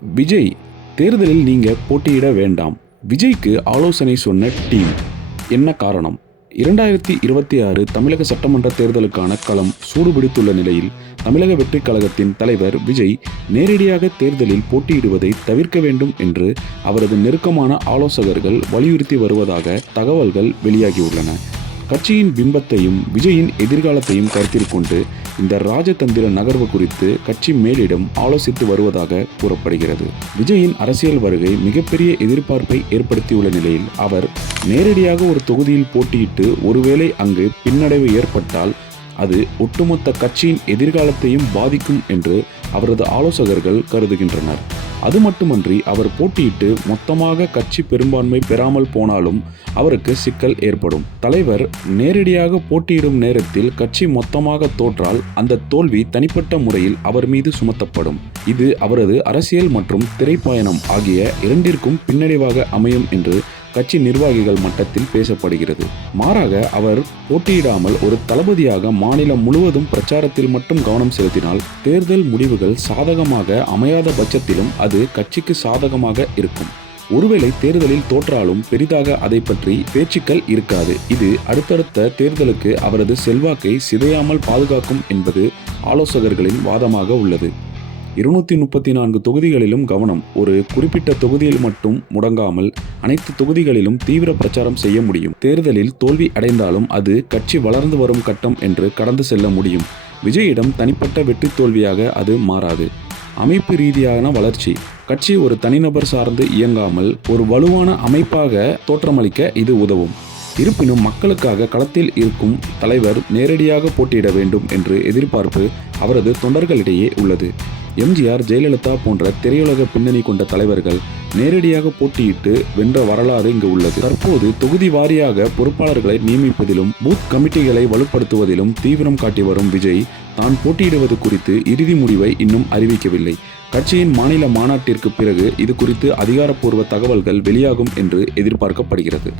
விஜய் தேர்தலில் நீங்க போட்டியிட வேண்டாம். விஜய்க்கு ஆலோசனை சொன்ன டீம். என்ன காரணம்? இரண்டாயிரத்தி இருபத்தி ஆறு தமிழக சட்டமன்ற தேர்தலுக்கான களம் சூடுபிடித்துள்ள நிலையில் தமிழக வெற்றிக் கழகத்தின் தலைவர் விஜய் நேரடியாக தேர்தலில் போட்டியிடுவதை தவிர்க்க வேண்டும் என்று அவரது நெருக்கமான ஆலோசகர்கள் வலியுறுத்தி வருவதாக தகவல்கள் வெளியாகியுள்ளன. கட்சியின் பிம்பத்தையும் விஜயின் எதிர்காலத்தையும் கருத்தில் கொண்டு இந்த ராஜதந்திர நகர்வு குறித்து கட்சி மேலிடம் ஆலோசித்து வருவதாக கூறப்படுகிறது. விஜயின் அரசியல் வருகை மிகப்பெரிய எதிர்பார்ப்பை ஏற்படுத்தியுள்ள நிலையில் அவர் நேரடியாக ஒரு தொகுதியில் போட்டியிட்டு ஒருவேளை அங்கு பின்னடைவு ஏற்பட்டால் அது ஒட்டுமொத்த கட்சியின் எதிர்காலத்தையும் பாதிக்கும் என்று அவரது ஆலோசகர்கள் கருதுகின்றனர். அது மட்டுமன்றி அவர் போட்டியிட்டு மொத்தமாக கட்சி பெரும்பான்மை பெறாமல் போனாலும் அவருக்கு சிக்கல் ஏற்படும். தலைவர் நேரடியாக போட்டியிடும் நேரத்தில் கட்சி மொத்தமாக தோற்றால் அந்த தோல்வி தனிப்பட்ட முறையில் அவர் மீது சுமத்தப்படும். இது அவரது அரசியல் மற்றும் திரைப்பயணம் ஆகிய இரண்டிற்கும் பின்னடைவாக அமையும் என்று கட்சி நிர்வாகிகள் மட்டத்தில் பேசப்படுகிறது. மாறாக அவர் போட்டியிடாமல் ஒரு தளபதியாக மாநிலம் முழுவதும் பிரச்சாரத்தில் மட்டும் கவனம் செலுத்தினால் தேர்தல் முடிவுகள் சாதகமாக அமையாத பட்சத்திலும் அது கட்சிக்கு சாதகமாக இருக்கும். ஒருவேளை தேர்தலில் தோற்றாலும் பெரிதாக அதை பற்றி பேச்சுக்கள் இருக்காது. இது அடுத்தடுத்த தேர்தலுக்கு அவரது செல்வாக்கை சிதையாமல் பாதுகாக்கும் என்பது ஆலோசகர்களின் வாதமாக உள்ளது. இருநூத்தி முப்பத்தி நான்கு தொகுதிகளிலும் கவனம். ஒரு குறிப்பிட்ட தொகுதியில் மட்டும் முடங்காமல் அனைத்து தொகுதிகளிலும் தீவிர பிரச்சாரம் செய்ய முடியும். தேர்தலில் தோல்வி அடைந்தாலும் அது கட்சி வளர்ந்து வரும் கட்டம் என்று கடந்து செல்ல முடியும். விஜயிடம் தனிப்பட்ட வெற்றி தோல்வியாக அது மாறாது. அமைப்பு ரீதியான வளர்ச்சி. கட்சி ஒரு தனிநபர் சார்ந்து இயங்காமல் ஒரு வலுவான அமைப்பாக தோற்றமளிக்க இது உதவும். இருப்பினும் மக்களுக்காக களத்தில் இருக்கும் தலைவர் நேரடியாக போட்டியிட வேண்டும் என்று எதிர்பார்ப்பு அவரது தொண்டர்களிடையே உள்ளது. எம்ஜிஆர் ஜெயலலிதா போன்ற திரையுலக பின்னணி கொண்ட தலைவர்கள் நேரடியாக போட்டியிட்டு வென்ற வரலாறு இங்கு உள்ளது. தற்போது தொகுதி வாரியாக பொறுப்பாளர்களை நியமிப்பதிலும் பூத் கமிட்டிகளை வலுப்படுத்துவதிலும் தீவிரம் காட்டி வரும் விஜய் தான் போட்டியிடுவது குறித்து இறுதி முடிவை இன்னும் அறிவிக்கவில்லை. கட்சியின் மாநில மாநாட்டிற்கு பிறகு இது குறித்து அதிகாரப்பூர்வ தகவல்கள் வெளியாகும் என்று எதிர்பார்க்கப்படுகிறது.